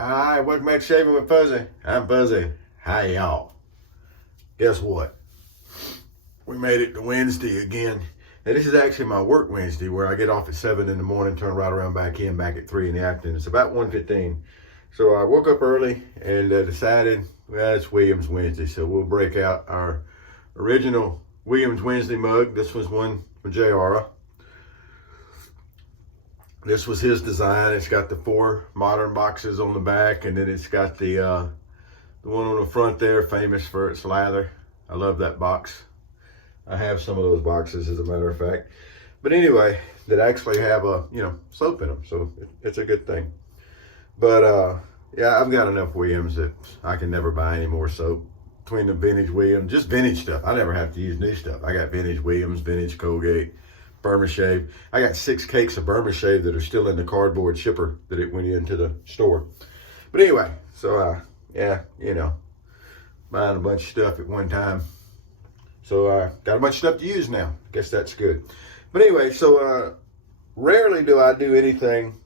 Alright, welcome back to Shaving with Fuzzy. I'm Fuzzy. Hi y'all. Guess what? We made it to Wednesday again. Now this is actually my work Wednesday where I get off at 7 in the morning, turn right around back at 3 in the afternoon. It's about 1:15. So I woke up early and decided, well, it's Williams Wednesday. So we'll break out our original Williams Wednesday mug. This was one from JR. This was his design. It's got the 4 modern boxes on the back, and then it's got the one on the front there, famous for its lather. I love that box. I have some of those boxes, as a matter of fact. But anyway, that actually have a soap in them, so it's a good thing. But yeah, I've got enough Williams that I can never buy any more soap. Between the vintage Williams, just vintage stuff. I never have to use new stuff. I got vintage Williams, vintage Colgate, Burma Shave. I got 6 cakes of Burma Shave that are still in the cardboard shipper that it went into the store. But anyway, so yeah, buying a bunch of stuff at one time. So got a bunch of stuff to use now. Guess that's good. But anyway, so rarely do I do anything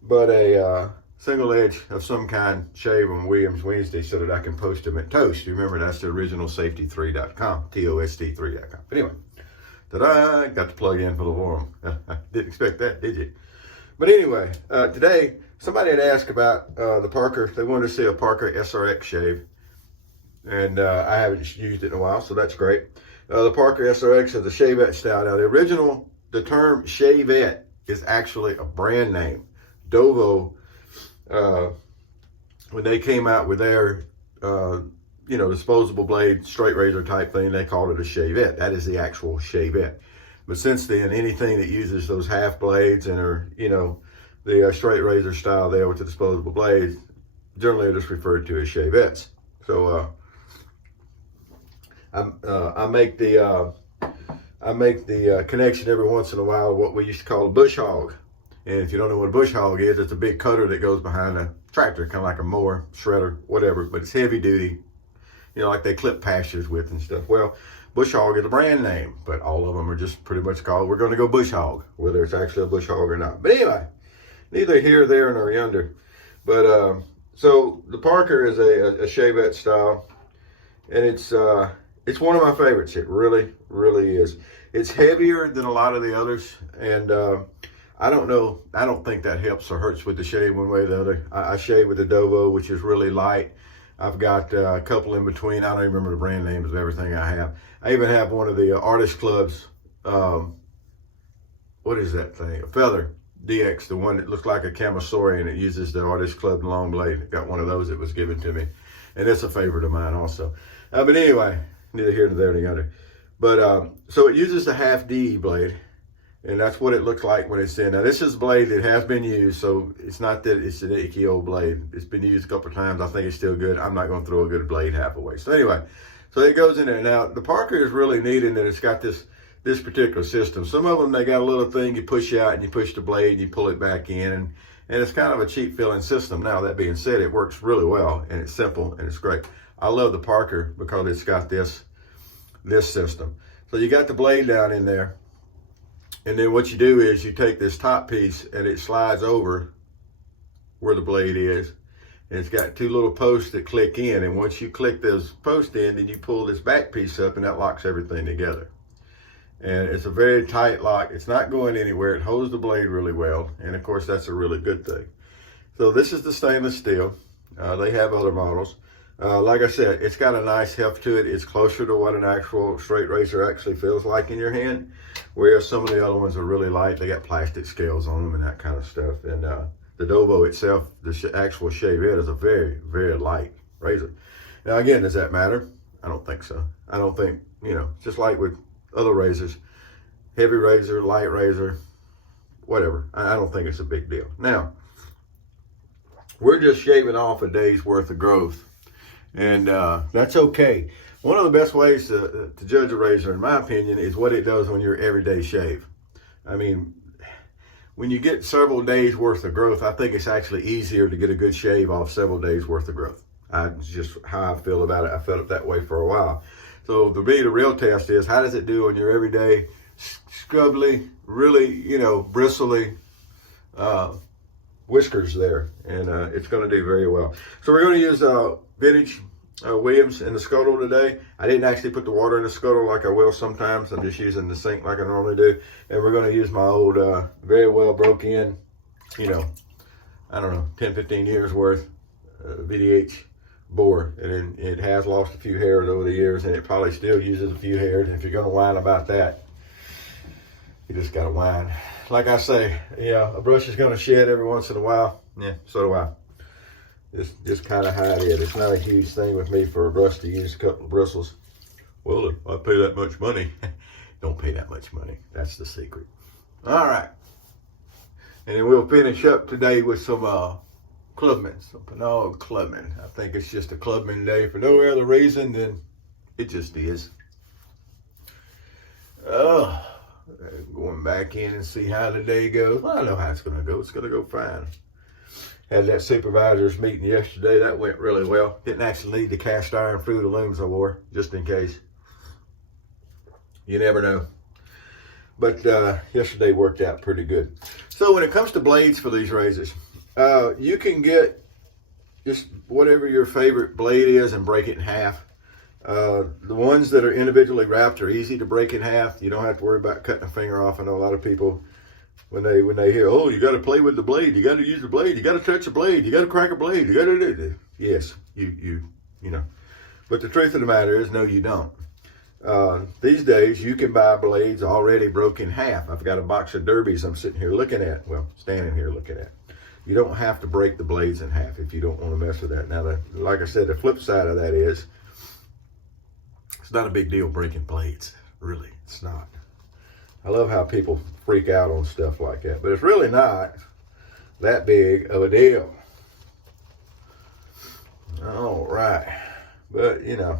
but a single edge of some kind shave on Williams Wednesday so that I can post them at Toast. You remember that's the original safety3.com, TOST3.com. But anyway, ta-da, got to plug in for the forum. Didn't expect that, did you? But anyway, today, somebody had asked about the Parker. They wanted to see a Parker SRX shave. And I haven't used it in a while, so that's great. The Parker SRX is the shavette style. Now, the term shavette is actually a brand name. Dovo, when they came out with their disposable blade, straight razor type thing, they called it a shavette. That is the actual shavette. But since then, anything that uses those half blades and are, the straight razor style there with the disposable blades, generally are just referred to as shavettes. So I make the connection every once in a while, what we used to call a bush hog. And if you don't know what a bush hog is, it's a big cutter that goes behind a tractor, kind of like a mower, shredder, whatever, but it's heavy duty, like they clip pastures with and stuff. Well, bush hog is a brand name, but all of them are just pretty much called, we're going to go bush hog, whether it's actually a bush hog or not. But anyway, neither here, there, nor yonder. But so the Parker is a shavette style, and it's one of my favorites. It really, really is. It's heavier than a lot of the others, and I don't know. I don't think that helps or hurts with the shave one way or the other. I shave with the Dovo, which is really light. I've got a couple in between. I don't even remember the brand names of everything I have. I even have one of the Artist Club's, what is that thing? A Feather DX, the one that looks like a Camisori, and it uses the Artist Club long blade. I got one of those that was given to me, and it's a favorite of mine also. But anyway, neither here nor there nor yonder. But so it uses the half DE blade. And that's what it looks like when it's in. Now, this is a blade that has been used, so it's not that it's an icky old blade. It's been used a couple of times. I think it's still good. I'm not going to throw a good blade half away. So anyway, so it goes in there. Now, the Parker is really neat in that it's got this particular system. Some of them, they got a little thing you push out and you push the blade and you pull it back in. And it's kind of a cheap feeling system. Now, that being said, it works really well, and it's simple, and it's great. I love the Parker because it's got this system. So you got the blade down in there. And then what you do is you take this top piece and it slides over where the blade is. And it's got 2 little posts that click in. And once you click those posts in, then you pull this back piece up and that locks everything together. And it's a very tight lock. It's not going anywhere. It holds the blade really well. And of course, that's a really good thing. So this is the stainless steel. They have other models. Like I said, it's got a nice heft to it. It's closer to what an actual straight razor actually feels like in your hand, whereas some of the other ones are really light. They got plastic scales on them and that kind of stuff. And the Dovo itself, the actual shavette, is a very, very light razor. Now, again, does that matter? I don't think so. I don't think, just like with other razors, heavy razor, light razor, whatever. I don't think it's a big deal. Now, we're just shaving off a day's worth of growth. And that's okay. One of the best ways to judge a razor, in my opinion, is what it does on your everyday shave. I mean, when you get several days worth of growth, I think it's actually easier to get a good shave off several days worth of growth. That's just how I feel about it. I felt it that way for a while. So the real test is, how does it do on your everyday scrubbly, really, bristly, whiskers there, and it's going to do very well. So we're going to use vintage Williams in the scuttle today. I didn't actually put the water in the scuttle like I will sometimes. I'm just using the sink like I normally do. And we're going to use my old, very well broke in, you know, I don't know, 10, 15 years worth VDH bore. And it has lost a few hairs over the years, and it probably still uses a few hairs. And if you're going to whine about that, you just got to whine. Like I say, yeah, a brush is going to shed every once in a while. Yeah, so do I. It's just kind of how it is. It's not a huge thing with me for a brush to use a couple of bristles. Well, if I pay that much money, don't pay that much money. That's the secret. All right. And then we'll finish up today with some Clubman, some Pinot Clubman. I think it's just a Clubman day for no other reason than it just is. Going back in and see how the day goes. Well, I know how it's going to go. It's going to go fine. Had that supervisors meeting yesterday. That went really well. Didn't actually need the cast iron through the looms I wore, just in case. You never know. But yesterday worked out pretty good. So when it comes to blades for these razors, you can get just whatever your favorite blade is and break it in half. The ones that are individually wrapped are easy to break in half. You don't have to worry about cutting a finger off. I know a lot of people, when they hear, oh, you got to play with the blade, you got to use the blade, you got to touch the blade, you got to crack a blade, you got to do this. Yes, you know. But the truth of the matter is, no, you don't. These days, you can buy blades already broken in half. I've got a box of derbies I'm sitting here looking at. Well, standing here looking at. You don't have to break the blades in half if you don't want to mess with that. Now, like I said, the flip side of that is, it's not a big deal breaking blades. Really, it's not. I love how people freak out on stuff like that, but it's really not that big of a deal. All right. But, you know,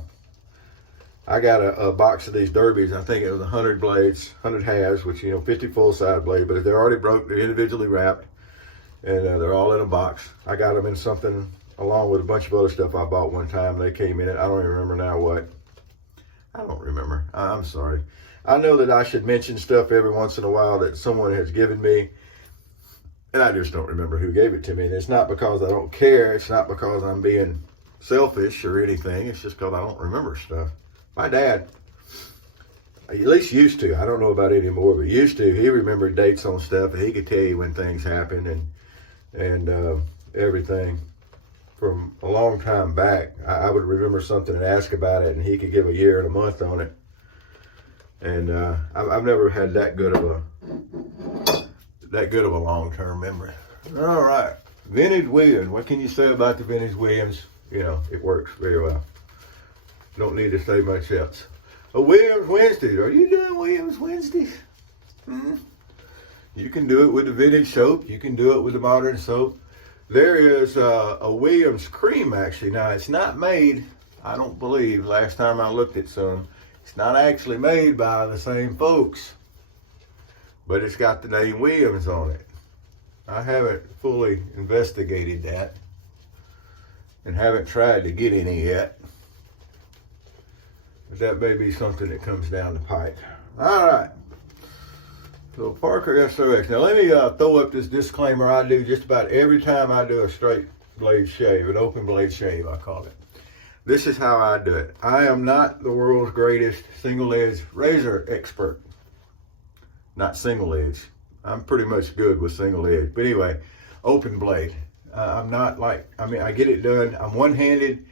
I got a box of these derbies. I think it was 100 blades, 100 halves, which, you know, 50 full-size blades, but they're already broke. They're individually wrapped, and they're all in a box. I got them in something along with a bunch of other stuff I bought one time. They came in it. I don't even remember now what. I don't remember. I'm sorry. I know that I should mention stuff every once in a while that someone has given me, and I just don't remember who gave it to me. And it's not because I don't care. It's not because I'm being selfish or anything. It's just because I don't remember stuff. My dad, at least used to, I don't know about it anymore, but used to, he remembered dates on stuff, and he could tell you when things happened and everything. From a long time back, I would remember something and ask about it, and he could give a year and a month on it. And I've never had that good of a long-term memory. All right, vintage Williams. What can you say about the vintage Williams? You know, it works very well. Don't need to say much else. A Williams Wednesday. Are you doing Williams Wednesdays? You can do it with the vintage soap. You can do it with the modern soap. There is a Williams cream, actually. Now, it's not made, I don't believe, last time I looked at some, it's not actually made by the same folks, but it's got the name Williams on it. I haven't fully investigated that and haven't tried to get any yet, but that may be something that comes down the pipe. All right. So Parker SRX. Now let me throw up this disclaimer I do just about every time I do a straight blade shave, an open blade shave, I call it. This is how I do it. I am not the world's greatest single edge razor expert. Not single edge. I'm pretty much good with single edge. But anyway, open blade. I'm not like, I mean, I get it done. I'm one-handed,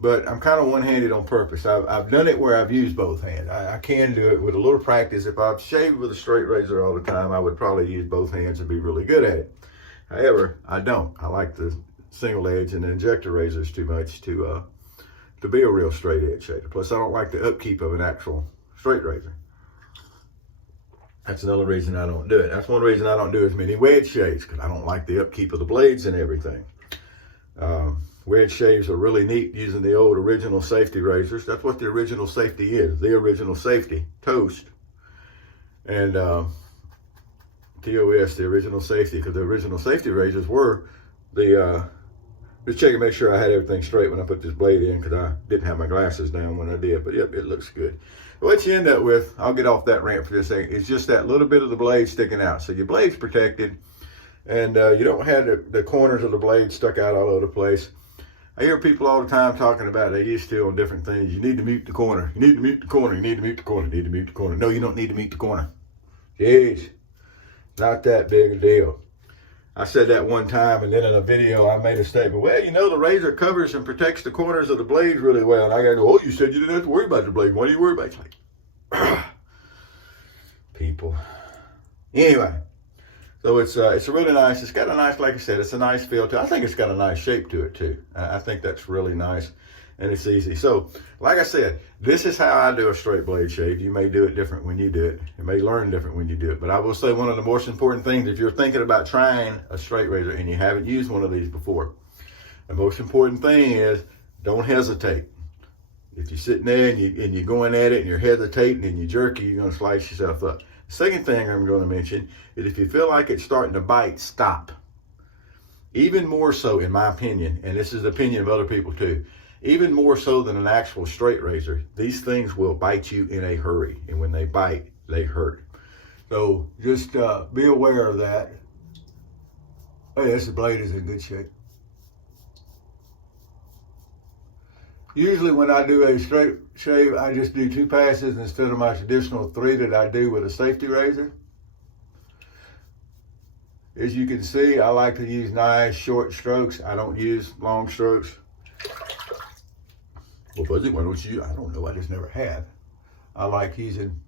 but I'm kind of one-handed on purpose. I've done it where I've used both hands. I can do it with a little practice. If I've shaved with a straight razor all the time, I would probably use both hands and be really good at it. However, I don't. I like the single edge and the injector razors too much to be a real straight edge shaver. Plus, I don't like the upkeep of an actual straight razor. That's another reason I don't do it. That's one reason I don't do as many wedge shaves, because I don't like the upkeep of the blades and everything. Wedge shaves are really neat using the old original safety razors. That's what the original safety is, the original safety, toast. And TOS, the original safety, because the original safety razors were the, just check and make sure I had everything straight when I put this blade in, because I didn't have my glasses down when I did, but yep, it looks good. What you end up with, I'll get off that rant for this second, is just that little bit of the blade sticking out. So your blade's protected, And you don't have the corners of the blade stuck out all over the place. I hear people all the time talking about they used to on different things. You need to mute the corner. You need to mute the corner. You need to mute the corner. You need to mute the corner. No, you don't need to mute the corner. Jeez, not that big a deal. I said that one time, and then in a video I made a statement. Well, you know, the razor covers and protects the corners of the blades really well. And I gotta go, oh, you said you didn't have to worry about the blade. What do you worry about? It's like, people. Anyway. So it's really nice. It's got a nice, like I said, it's a nice feel to it. I think it's got a nice shape to it too. I think that's really nice, and it's easy. So, like I said, this is how I do a straight blade shave. You may do it different when you do it. You may learn different when you do it. But I will say one of the most important things, if you're thinking about trying a straight razor and you haven't used one of these before, the most important thing is don't hesitate. If you're sitting there and you're going at it and you're hesitating and you're jerky, you're going to slice yourself up. Second thing I'm going to mention is if you feel like it's starting to bite, stop. Even more so, in my opinion, and this is the opinion of other people too, even more so than an actual straight razor, these things will bite you in a hurry. And when they bite, they hurt. So just be aware of that. Hey, this blade is in good shape. Usually when I do a straight shave, I just do 2 passes instead of my traditional 3 that I do with a safety razor. As you can see, I like to use nice short strokes. I don't use long strokes. Well, Fuzzy, why don't you? I don't know, I just never have. I like using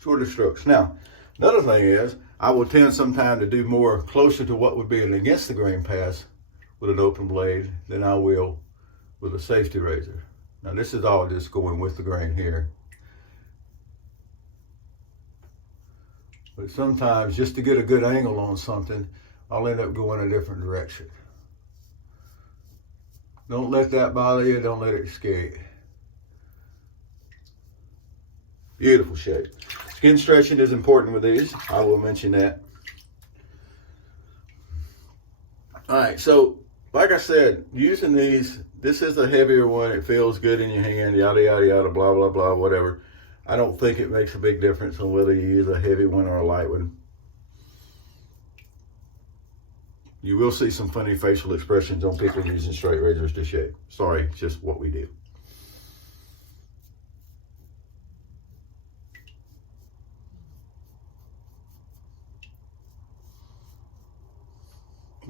shorter strokes. Now, another thing is, I will tend sometimes to do more closer to what would be an against the grain pass with an open blade than I will with a safety razor. Now this is all just going with the grain here. But sometimes just to get a good angle on something, I'll end up going a different direction. Don't let that bother you, don't let it scare you. Beautiful shape. Skin stretching is important with these. I will mention that. All right, so like I said, using these, this is a heavier one. It feels good in your hand, yada, yada, yada, blah, blah, blah, whatever. I don't think it makes a big difference on whether you use a heavy one or a light one. You will see some funny facial expressions on people using straight razors to shave. Sorry, it's just what we do.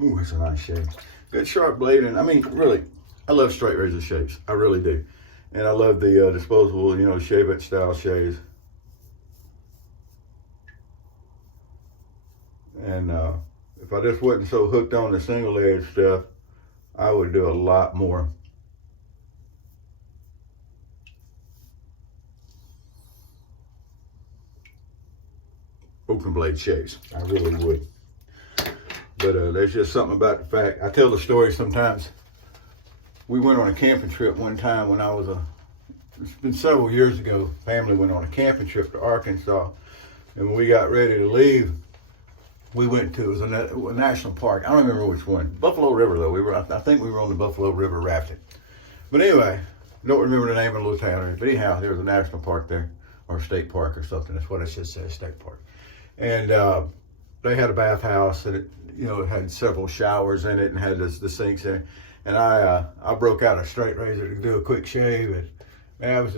Ooh, it's a nice shave. Good sharp blade, and I mean, really, I love straight razor shaves. I really do. And I love the disposable, you know, shave-it style shaves. And if I just wasn't so hooked on the single edge stuff, I would do a lot more. Open blade shaves. I really would. But there's just something about the fact, I tell the story sometimes. We went on a camping trip one time when I was it's been several years ago. Family went on a camping trip to Arkansas. And when we got ready to leave, we went to, it was a national park. I don't remember which one. Buffalo River though. I think we were on the Buffalo River rafting. But anyway, I don't remember the name of the little town. But anyhow, there was a national park there, or a state park or something. That's what I should say, state park. And they had a bathhouse, and it, you know, it had several showers in it and had the sinks in it. And I broke out a straight razor to do a quick shave. And man, I was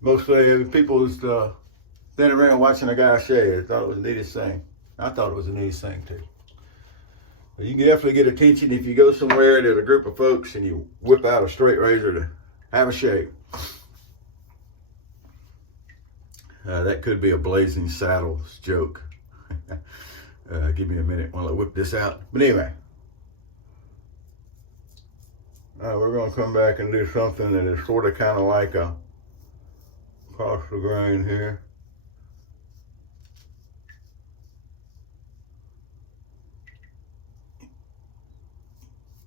mostly people was standing around watching a guy shave. I thought it was the neatest thing. I thought it was the neatest thing too. But you can definitely get attention if you go somewhere, there's a group of folks, and you whip out a straight razor to have a shave. That could be a Blazing Saddles joke. Give me a minute while I whip this out. But anyway, we're going to come back and do something that is sort of kind of like a across the grain here.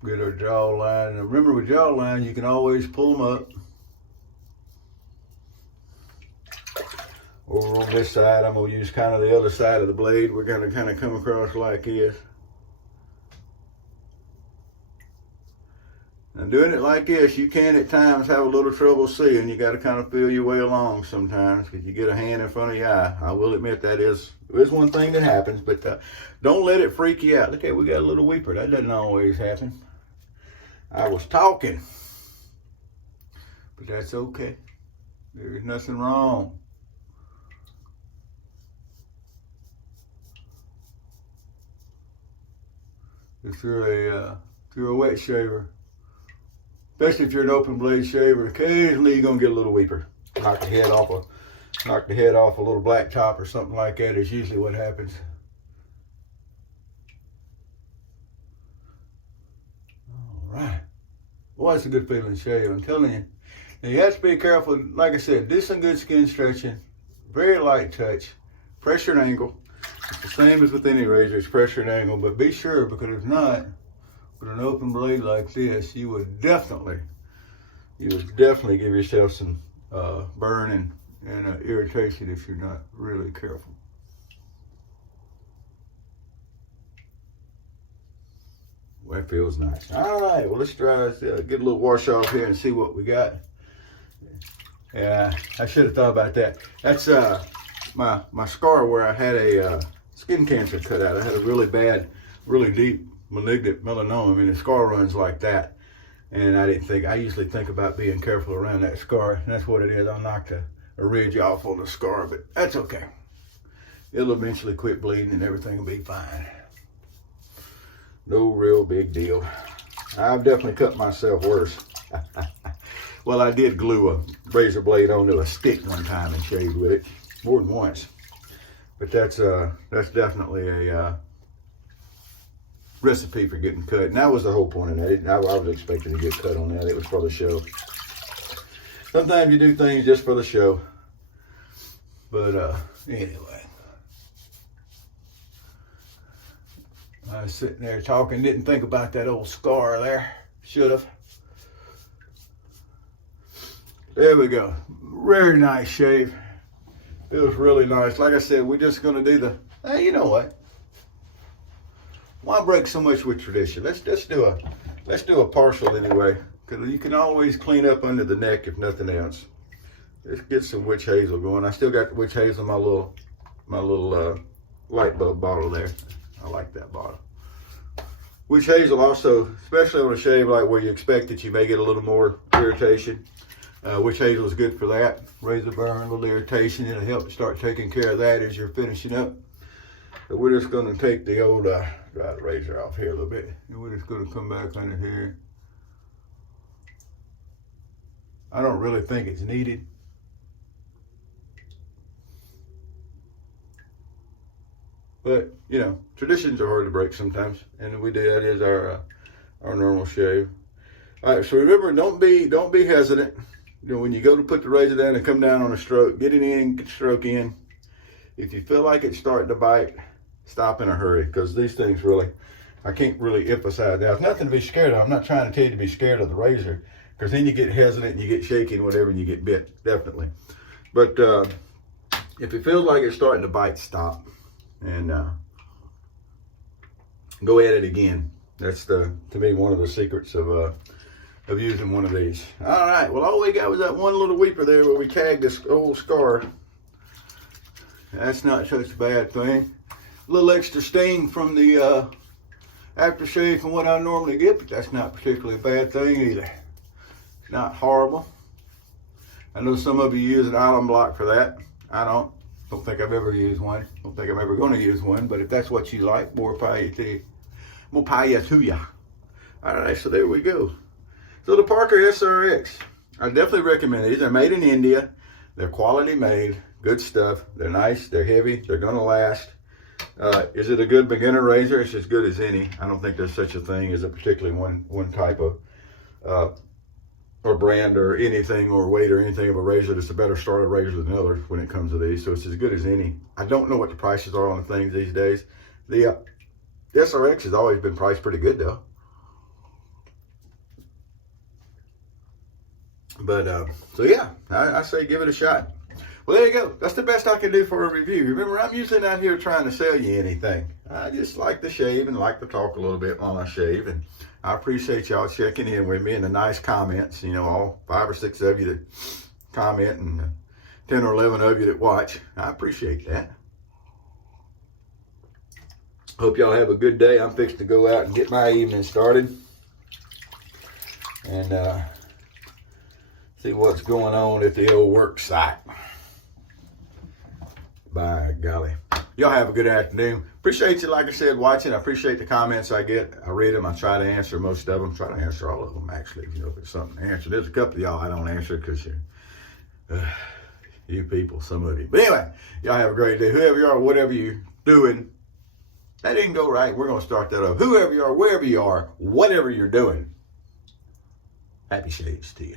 Get our jaw line. And remember, with jaw line, you can always pull them up. Over on this side, I'm going to use kind of the other side of the blade. We're going to kind of come across like this. Now doing it like this, you can at times have a little trouble seeing. You got to kind of feel your way along sometimes because you get a hand in front of your eye. I will admit that is one thing that happens, but don't let it freak you out. Look at, we got a little weeper. That doesn't always happen. I was talking, but that's okay. There's nothing wrong. If you're a wet shaver, especially if you're an open blade shaver, occasionally you're gonna get a little weeper. Knock the head off a little black top or something like that is usually what happens. All right. Boy, it's a good feeling shave, I'm telling you. Now you have to be careful. Like I said, do some good skin stretching, very light touch, pressure and angle. It's the same as with any razor, it's pressure and angle, but be sure, because if not, with an open blade like this, you would definitely give yourself some burn and irritation if you're not really careful. Well, that feels nice. All right, well, let's try get a little wash off here and see what we got. Yeah, I should have thought about that. That's my scar where I had a skin cancer cut out. I had a really bad, really deep malignant melanoma. I mean, the scar runs like that. And I usually think about being careful around that scar. And that's what it is. I knocked a ridge off on the scar, but that's okay. It'll eventually quit bleeding and everything will be fine. No real big deal. I've definitely cut myself worse. Well, I did glue a razor blade onto a stick one time and shaved with it, more than once. But that's definitely a recipe for getting cut. And that was the whole point of that. I was expecting to get cut on that. It was for the show. Sometimes you do things just for the show. But anyway. I was sitting there talking, didn't think about that old scar there. Should have. There we go. Very nice shave. It was really nice. Like I said, we're just gonna do the, hey, you know what? Why break so much with tradition? Let's do a partial anyway, because you can always clean up under the neck if nothing else. Let's get some witch hazel going. I still got the witch hazel in my little light bulb bottle there. I like that bottle. Witch hazel also, especially on a shave like where you expect that you may get a little more irritation. Witch hazel is good for that. Razor burn, a little irritation. It'll help start taking care of that as you're finishing up. So we're just going to take the old, dry the razor off here a little bit. And we're just going to come back under here. I don't really think it's needed. But, you know, traditions are hard to break sometimes. And we do, that is our normal shave. All right, so remember, don't be hesitant. You know, when you go to put the razor down and come down on a stroke, get it in, get the stroke in. If you feel like it's starting to bite, stop in a hurry, because these things really, I can't really emphasize that. There's nothing to be scared of. I'm not trying to tell you to be scared of the razor, because then you get hesitant and you get shaky and whatever and you get bit, definitely. But if it feels like it's starting to bite, stop and go at it again. That's to me, one of the secrets of using one of these. All right, well, all we got was that one little weeper there where we tagged this old scar. That's not such a bad thing. A little extra sting from the aftershave from what I normally get, but that's not particularly a bad thing either. It's not horrible. I know some of you use an island block for that. I don't think I've ever used one. Don't think I'm ever going to use one, but if that's what you like, more power to you. More power to you. All right, so there we go. So the Parker SRX, I definitely recommend these. They're made in India. They're quality made, good stuff. They're nice, they're heavy, they're gonna last. Is it a good beginner razor? It's as good as any. I don't think there's such a thing as a particularly one type of, or brand or anything or weight or anything of a razor that's a better starter razor than others when it comes to these. So it's as good as any. I don't know what the prices are on the things these days. The SRX has always been priced pretty good though. But, so yeah, I say give it a shot. Well, there you go. That's the best I can do for a review. Remember, I'm usually not here trying to sell you anything. I just like to shave and like to talk a little bit while I shave. And I appreciate y'all checking in with me and the nice comments. You know, all 5 or 6 of you that comment and 10 or 11 of you that watch. I appreciate that. Hope y'all have a good day. I'm fixing to go out and get my evening started. And see what's going on at the old work site. By golly. Y'all have a good afternoon. Appreciate you, like I said, watching. I appreciate the comments I get. I read them. I try to answer most of them. Try to answer all of them, actually. You know, if it's something to answer. There's a couple of y'all I don't answer because you're, you people, some of you. But anyway, y'all have a great day. Whoever you are, whatever you're doing, that didn't go right. We're going to start that up. Whoever you are, wherever you are, whatever you're doing, happy shaves to you.